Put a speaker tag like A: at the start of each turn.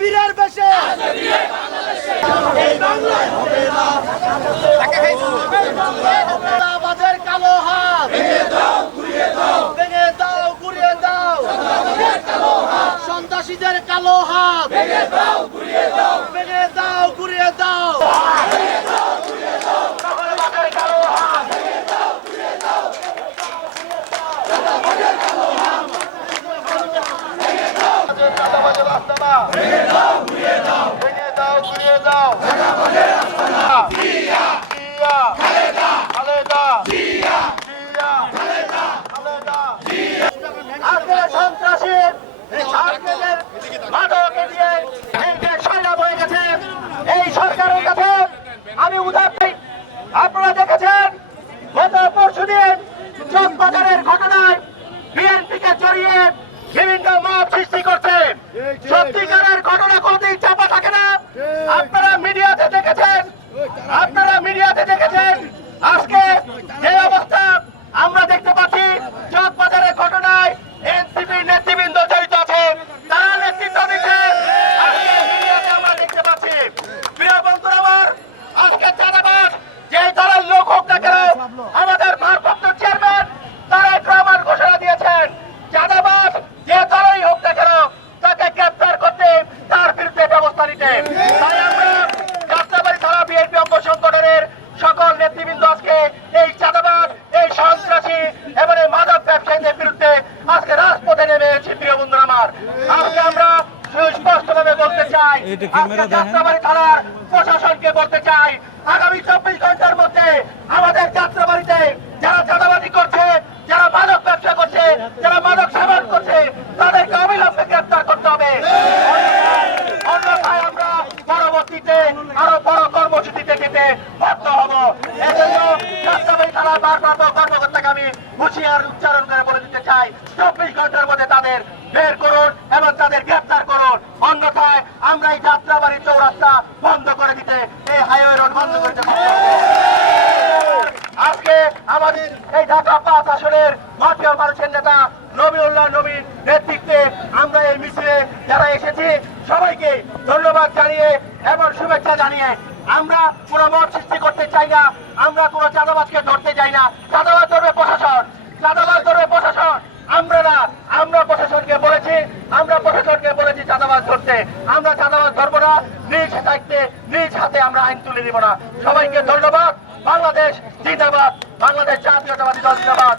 A: বীরের বেশে। এই বাংলায় হবে না সন্ত্রাসীদের কালো হাত ভেঙে দাও ঘুরিয়ে দাও ভেঙে দাও ঘুরিয়ে দাও আমাদের কালো হাত চাঁদাবাজের রাস্তা না। ভেঙে দাও ঘুরিয়ে দাও আপনারা দেখেছেন গত পরশু দিন চকবাজারের ঘটনায় বিএনপি কে জড়িয়ে বিভিন্ন মত সৃষ্টি করছে। সত্যিকারের ঘটনা কোনদিন চাপা থাকে না আপনারা মিডিয়াতে দেখেছেন আপনারা মিডিয়াতে দেখেছেন আজকে যে অবস্থা আমরা দেখতে পাচ্ছি চকবাজারের ঘটনায় এনসিপির নেতৃবৃন্দ জড়িত আছে তারা নেতৃত্ব দিচ্ছে আজকে মিডিয়াতে আমরা দেখতে পাচ্ছি প্রিয় বন্ধুরা আমার আজকে চাঁদাবাজ যে দলের লোক হোক না কেন আমাদের ভারপ্রাপ্ত চেয়ারম্যান তারেক রহমান ঘোষণা দিয়েছেন চাঁদাবাজ যে দলই হোক না কেন তাকে গ্রেপ্তার করতে তার বিরুদ্ধে ব্যবস্থা নিতে তাই আমরা যাত্রাবাড়ি থানা বিএনপি অঙ্গ সংগঠনের সকল নেতৃবৃন্দ আজকে এই চাঁদাবাজ এই সন্ত্রাসী এবং এই মাদক ব্যবসায়ীদের বিরুদ্ধে আজকে রাজপথে নেমে এসেছি প্রিয় বন্ধুরা আমার আজকে আমরা সুস্পষ্টভাবে বলতে চাই আজকে যাত্রাবাড়ি থানার প্রশাসনকে বলতে চাই আগামী চব্বিশ ঘণ্টার মধ্যে আমাদের যাত্রাবাড়িতে যারা চাঁদাবাজি করছে যারা মাদক ব্যবসা করছে যারা মাদক সেবন করছে তাদেরকে অবিলম্বে গ্রেপ্তার করতে হবে। অন্যথায় আমরা পরবর্তীতে আরও বড় কর্মসূচিতে যেতে বাধ্য হব। এজন্য যাত্রাবাড়ি থানার ভারপ্রাপ্ত কর্মকর্তাকে আমি হুঁশিয়ার উচ্চারণ করে বলে দিতে চাই। তাদের বের করুন এবং তাদের গ্রেপ্তার করুন। অন্যথায় আমরা এই যাত্রাবাড়ি চৌরাস্তা বন্ধ করে দিতে, এই হাইওয়ে রোড বন্ধ করে দিতে আজকে আমাদের এই ঢাকা পাঁচ আসনের মাটিয়ার মানুষের নেতা নবীউল্লাহ নবীর নেতৃত্বে আমরা এই মিছিলে যারা এসেছি, সবাইকে ধন্যবাদ জানিয়ে এবং শুভেচ্ছা জানিয়ে আমরা কোনো মত সৃষ্টি করতে চাই না, আমরা কোনো চাঁদাবাজকে ধরতে চাই না। চাঁদাবাজ ধরবে প্রশাসন, চাঁদাবাজ ধরবে প্রশাসন। আমরা না আমরা প্রশাসনকে বলেছি, আমরা প্রশাসনকে বলেছি চাঁদাবাজ ধরতে। আমরা চাঁদাবাজ ধরবো না, নিজ দায়িত্বে, নিজ হাতে আমরা আইন তুলে দিব না। সবাইকে ধন্যবাদ। বাংলাদেশ জিন্দাবাদ। বাংলাদেশ জাতীয়তাবাদী দল জিন্দাবাদ।